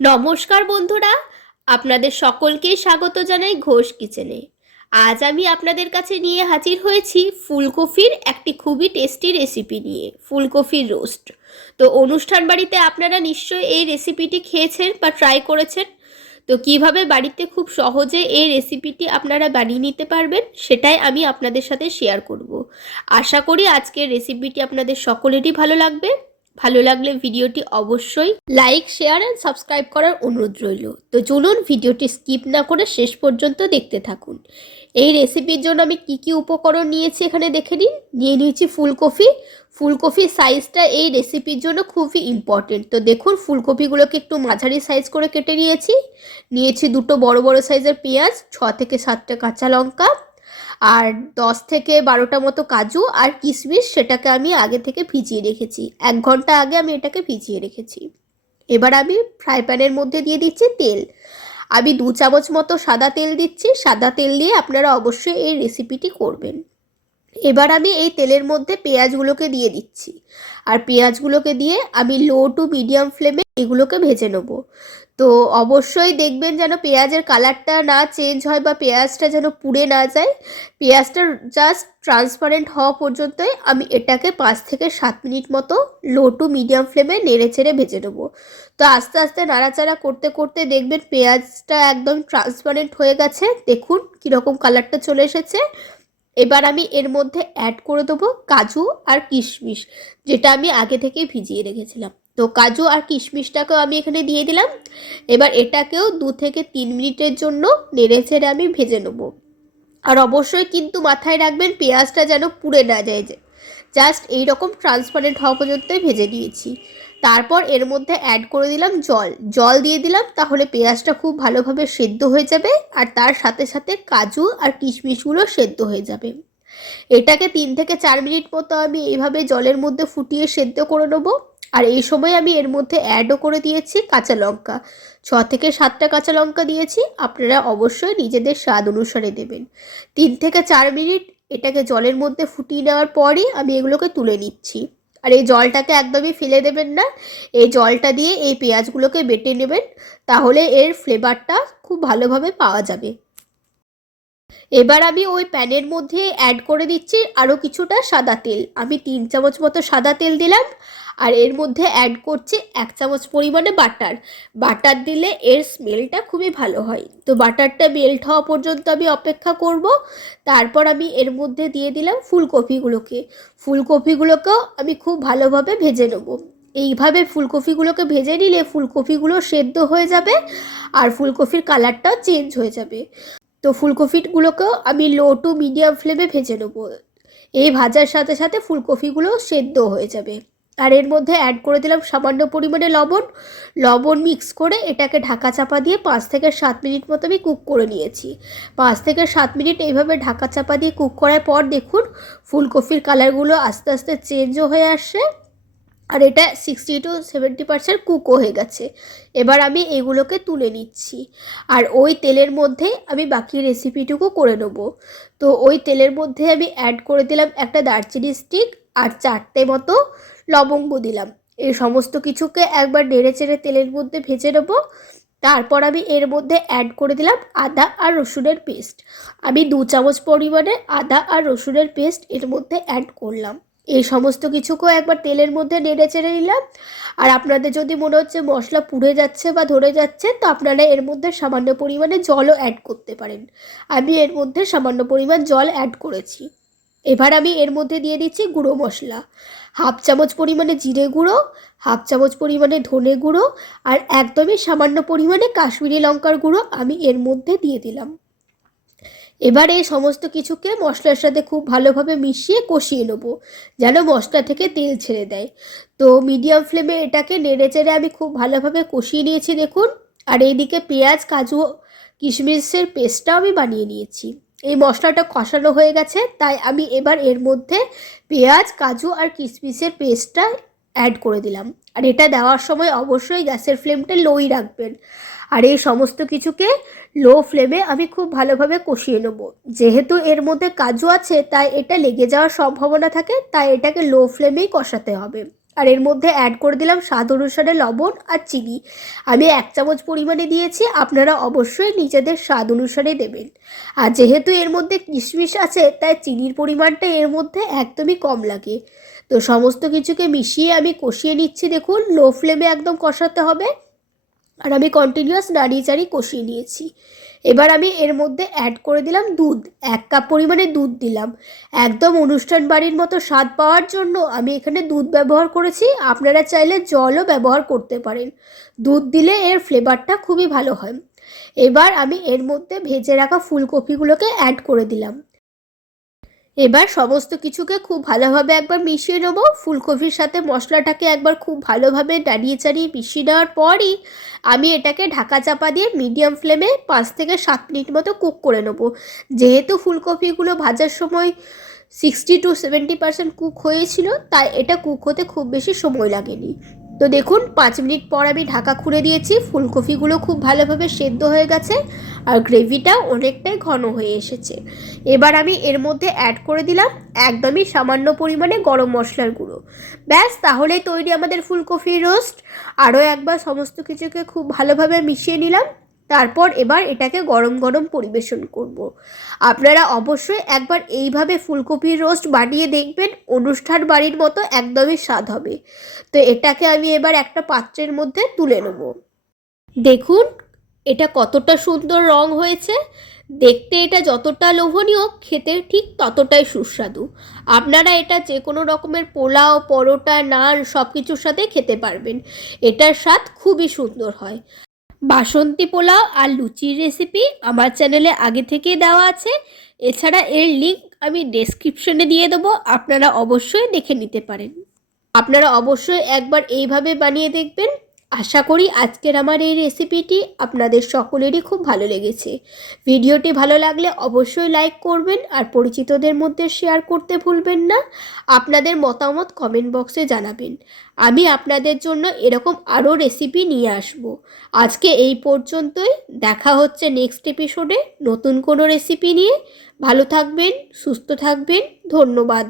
নমস্কার বন্ধুরা, আপনাদের সকলকে স্বাগত জানাই ঘোষ কিচেনে। আজ আমি আপনাদের কাছে নিয়ে হাজির হয়েছি ফুলকপির একটি খুবই টেস্টি রেসিপি নিয়ে, ফুলকপির রোস্ট। তো অনুষ্ঠান বাড়িতে আপনারা নিশ্চয়ই এই রেসিপিটি খেয়েছেন বা ট্রাই করেছেন। তো কীভাবে বাড়িতে খুব সহজে এই রেসিপিটি আপনারা বানিয়ে নিতে পারবেন, সেটাই আমি আপনাদের সাথে শেয়ার করব। আশা করি আজকের রেসিপিটি আপনাদের সকলেরই ভালো লাগবে। ভালো লাগলে ভিডিওটি অবশ্যই লাইক, শেয়ার অ্যান্ড সাবস্ক্রাইব করার অনুরোধ রইল। তো চলুন ভিডিওটি স্কিপ না করে শেষ পর্যন্ত দেখতে থাকুন। এই রেসিপির জন্য আমি কি কি উপকরণ নিয়েছি এখানে দেখে নিন। নিয়ে নিয়েছি ফুলকপি। ফুলকপির সাইজটা এই রেসিপির জন্য খুবই ইম্পর্টেন্ট তো দেখুন, ফুলকপিগুলোকে একটু মাঝারি সাইজ করে কেটে নিয়েছি। নিয়েছি দুটো বড় বড় সাইজের পেঁয়াজ, ছ থেকে সাতটা কাঁচা লঙ্কা আর দশ থেকে বারোটা মতো কাজু আর কিশমিশ সেটাকে আমি আগে থেকে ভিজিয়ে রেখেছি। এক ঘণ্টা আগে আমি এটাকে ভিজিয়ে রেখেছি। এবার আমি ফ্রাই প্যানের মধ্যে দিয়ে দিচ্ছি তেল। আমি দু চামচ মতো সাদা তেল দিচ্ছি। সাদা তেল দিয়ে আপনারা অবশ্যই এই রেসিপিটি করবেন। এবার আমি এই তেলের মধ্যে পেঁয়াজগুলোকে দিয়ে দিচ্ছি। আর পেঁয়াজগুলোকে দিয়ে আমি লো টু মিডিয়াম ফ্লেমে এগুলোকে ভেজে নেব। তো অবশ্যই দেখবেন যেন পেঁয়াজের কালারটা না চেঞ্জ হয় বা পেঁয়াজটা যেন পুড়ে না যায়। পেঁয়াজটা জাস্ট ট্রান্সপারেন্ট হওয়া পর্যন্তই আমি এটাকে পাঁচ থেকে সাত মিনিট মতো লো টু মিডিয়াম ফ্লেমে নেড়ে চেড়ে ভেজে নেব। তো আস্তে আস্তে নাড়াচাড়া করতে করতে দেখবেন পেঁয়াজটা একদম ট্রান্সপারেন্ট হয়ে গেছে। দেখুন কীরকম কালারটা চলে এসেছে। এবার আমি এর মধ্যে অ্যাড করে দেবো কাজু আর কিশমিশ, যেটা আমি আগে থেকেই ভিজিয়ে রেখেছিলাম। তো কাজু আর কিশমিশটাকেও আমি এখানে দিয়ে দিলাম। এবার এটাকেও দু থেকে তিন মিনিটের জন্য নেড়ে ছেড়ে আমি ভেজে নেব। আর অবশ্যই কিন্তু মাথায় রাখবেন, পেঁয়াজটা যেন পুড়ে না যায় যে। জাস্ট এইরকম ট্রান্সপারেন্ট হওয়া পর্যন্তই ভেজে নিয়েছি। তারপর এর মধ্যে অ্যাড করে দিলাম জল। জল দিয়ে দিলাম, তাহলে পেঁয়াজটা খুব ভালোভাবে সেদ্ধ হয়ে যাবে আর তার সাথে সাথে কাজু আর কিশমিশগুলো সেদ্ধ হয়ে যাবে। এটাকে তিন থেকে চার মিনিট মতো আমি এইভাবে জলের মধ্যে ফুটিয়ে সেদ্ধ করে নেব। আর এই সময় আমি এর মধ্যে অ্যাডও করে দিয়েছি কাঁচা লঙ্কা। ছ থেকে সাতটা কাঁচা লঙ্কা দিয়েছি, আপনারা অবশ্যই নিজেদের স্বাদ অনুসারে দেবেন। তিন থেকে চার মিনিট এটাকে জলের মধ্যে ফুটিয়ে নেওয়ার পরই আমি এগুলোকে তুলে নিচ্ছি। আর এই জলটাকে একদমই ফেলে দেবেন না, এই জলটা দিয়ে এই পেঁয়াজগুলোকে বেটে নেবেন, তাহলে এর ফ্লেভারটা খুব ভালোভাবে পাওয়া যাবে। এবার আমি ওই প্যানের মধ্যে অ্যাড করে দিচ্ছি আরও কিছুটা সাদা তেল। আমি তিন চামচ মতো সাদা তেল দিলাম, আর এর মধ্যে অ্যাড করছি এক চামচ পরিমাণে বাটার বাটার দিলে এর স্মেলটা খুবই ভালো হয়। তো বাটারটা মেল্ট হওয়া পর্যন্ত আমি অপেক্ষা করব। তারপর আমি এর মধ্যে দিয়ে দিলাম ফুলকপিগুলোকে। ফুলকপিগুলোকেও আমি খুব ভালোভাবে ভেজে নেব। এইভাবে ফুলকপিগুলোকে ভেজে নিলে ফুলকপিগুলো সেদ্ধ হয়ে যাবে, আর ফুলকপির কালারটাও চেঞ্জ হয়ে যাবে। তো ফুলকপিগুলোকেও আমি লো টু মিডিয়াম ফ্লেমে ভেজে নেব। এই ভাজার সাথে সাথে ফুলকপিগুলো সেদ্ধ হয়ে যাবে। আর এর মধ্যে অ্যাড করে দিলাম সামান্য পরিমাণে লবণ। লবণ মিক্স করে এটাকে ঢাকা চাপা দিয়ে পাঁচ থেকে সাত মিনিট মতো আমি কুক করে নিয়েছি। পাঁচ থেকে সাত মিনিট এইভাবে ঢাকা চাপা দিয়ে কুক করার পর দেখুন, ফুলকপির কালারগুলো আস্তে আস্তে চেঞ্জও হয়ে আসছে। আর এটা সিক্সটি টু সেভেন্টি পার্সেন্ট কুকও হয়ে গেছে। এবার আমি এগুলোকে তুলে নিচ্ছি। আর ওই তেলের মধ্যে আমি বাকি রেসিপিটুকু করে নেব। তো ওই তেলের মধ্যে আমি অ্যাড করে দিলাম একটা দারচিনি স্টিক আর চারটে মতো লবঙ্গ দিলাম। এই সমস্ত কিছুকে একবার নেড়ে চেড়ে তেলের মধ্যে ভেজে নেব। তারপর আমি এর মধ্যে অ্যাড করে দিলাম আদা আর রসুনের পেস্ট আমি দু চামচ পরিমাণে আদা আর রসুনের পেস্ট এর মধ্যে অ্যাড করলাম। এই সমস্ত কিছুকেও একবার তেলের মধ্যে নেড়ে চেড়ে নিলাম। আর আপনাদের যদি মনে হচ্ছে মশলা পুড়ে যাচ্ছে বা ধরে যাচ্ছে, তো আপনারা এর মধ্যে সামান্য পরিমাণে জলও অ্যাড করতে পারেন। আমি এর মধ্যে সামান্য পরিমাণ জল অ্যাড করেছি। এবার আমি এর মধ্যে দিয়ে দিচ্ছি গুঁড়ো মশলা। হাফ চামচ পরিমাণে জিরে গুঁড়ো, হাফ চামচ পরিমাণে ধনে গুঁড়ো, আর একদমই সামান্য পরিমাণে কাশ্মীরি লঙ্কার গুঁড়ো আমি এর মধ্যে দিয়ে দিলাম। এবার এই সমস্ত কিছুকে মশলার সাথে খুব ভালোভাবে মিশিয়ে কষিয়ে নেব, যেন মশলা থেকে তেল ছেড়ে দেয়। তো মিডিয়াম ফ্লেমে এটাকে নেড়ে চেড়ে আমি খুব ভালোভাবে কষিয়ে নিয়েছি, দেখুন। আর এইদিকে পেঁয়াজ, কাজু, কিশমিশের পেস্টটাও আমি বানিয়ে নিয়েছি। এই মশলাটা কষানো হয়ে গেছে, তাই আমি এবার এর মধ্যে পেঁয়াজ, কাজু আর কিশমিশের পেস্টটা অ্যাড করে দিলাম। আর এটা দেওয়ার সময় অবশ্যই গ্যাসের ফ্লেমটা লোই রাখবেন। আর এই সমস্ত কিছুকে লো ফ্লেমে আমি খুব ভালোভাবে কষিয়ে নেব। যেহেতু এর মধ্যে কাজু আছে, তাই এটা লেগে যাওয়ার সম্ভাবনা থাকে, তাই এটাকে লো ফ্লেমেই কষাতে হবে। আর এর মধ্যে অ্যাড করে দিলাম স্বাদ অনুসারে লবণ আর চিনি। আমি এক চামচ পরিমাণে দিয়েছি, আপনারা অবশ্যই নিজেদের স্বাদ অনুসারে দেবেন। আর যেহেতু এর মধ্যে কিশমিশ আছে, তাই চিনির পরিমাণটা এর মধ্যে একদমই কম লাগে। তো সমস্ত কিছুকে মিশিয়ে আমি কষিয়ে নিচ্ছি, দেখুন লো ফ্লেমে একদম কষাতে হবে। আর আমি কন্টিনিউয়াস নাড়িয়ে কষিয়ে নিয়েছি। এবার আমি এর মধ্যে অ্যাড করে দিলাম দুধ। এক কাপ পরিমাণে দুধ দিলাম। একদম অনুষ্ঠান বাড়ির মতো স্বাদ পাওয়ার জন্য আমি এখানে দুধ ব্যবহার করেছি। আপনারা চাইলে জলও ব্যবহার করতে পারেন। দুধ দিলে এর ফ্লেভারটা খুবই ভালো হয়। এবার আমি এর মধ্যে ভেজে রাখা ফুলকপিগুলোকে অ্যাড করে দিলাম। এবার সমস্ত কিছুকে খুব ভালোভাবে একবার মিশিয়ে নেব। ফুলকপির সাথে মশলাটাকে একবার খুব ভালোভাবে দাঁড়িয়ে চাড়িয়ে মিশিয়ে নেওয়ার পরই আমি এটাকে ঢাকা চাপা দিয়ে মিডিয়াম ফ্লেমে পাঁচ থেকে সাত মিনিট মতো কুক করে নেব। যেহেতু ফুলকপিগুলো ভাজার সময় sixty to seventy percent cook হয়েছিল, তাই এটা কুক হতে খুব বেশি সময় লাগেনি। তো দেখুন, পাঁচ মিনিট পর আমি ঢাকা খুলে দিয়েছি। ফুলকপিগুলো খুব ভালোভাবে সেদ্ধ হয়ে গেছে আর গ্রেভিটা অনেকটাই ঘন হয়ে এসেছে। এবার আমি এর মধ্যে অ্যাড করে দিলাম একদমই সামান্য পরিমাণে গরম মশলার গুঁড়ো। ব্যাস, তাহলেই তৈরি আমাদের ফুলকপির রোস্ট আরও একবার সমস্ত কিছুকে খুব ভালোভাবে মিশিয়ে নিলাম। তারপর এবার এটাকে গরম গরম পরিবেশন করব। আপনারা অবশ্যই একবার এইভাবে ফুলকপির রোস্ট বানিয়ে দেখবেন, অনুষ্ঠান বাড়ির মতো একদমই স্বাদ হবে। তো এটাকে আমি এবার একটা পাত্রের মধ্যে তুলে নেব। দেখুন, এটা কতটা সুন্দর রং হয়েছে। দেখতে এটা যতটা লোভনীয়, খেতে ঠিক ততটাই সুস্বাদু। আপনারা এটা যে কোনো রকমের পোলাও, পরোটা, নান সব কিছুর সাথে খেতে পারবেন। এটার স্বাদ খুবই সুন্দর হয়। বাসন্তী পোলাও আর লুচির রেসিপি আমার চ্যানেলে আগে থেকেই দেওয়া আছে। এছাড়া এর লিঙ্ক আমি ডেসক্রিপশনে দিয়ে দেবো, আপনারা অবশ্যই দেখে নিতে পারেন। আপনারা অবশ্যই একবার এইভাবে বানিয়ে দেখবেন। আশা করি আজকের আমার এই রেসিপিটি আপনাদের সকলেরই খুব ভালো লেগেছে। ভিডিওটি ভালো লাগলে অবশ্যই লাইক করবেন আর পরিচিতদের মধ্যে শেয়ার করতে ভুলবেন না। আপনাদের মতামত কমেন্ট বক্সে জানাবেন। আমি আপনাদের জন্য এরকম আরও রেসিপি নিয়ে আসব। আজকে এই পর্যন্তই। দেখা হচ্ছে নেক্সট এপিসোডে নতুন কোনো রেসিপি নিয়ে। ভালো থাকবেন, সুস্থ থাকবেন। ধন্যবাদ।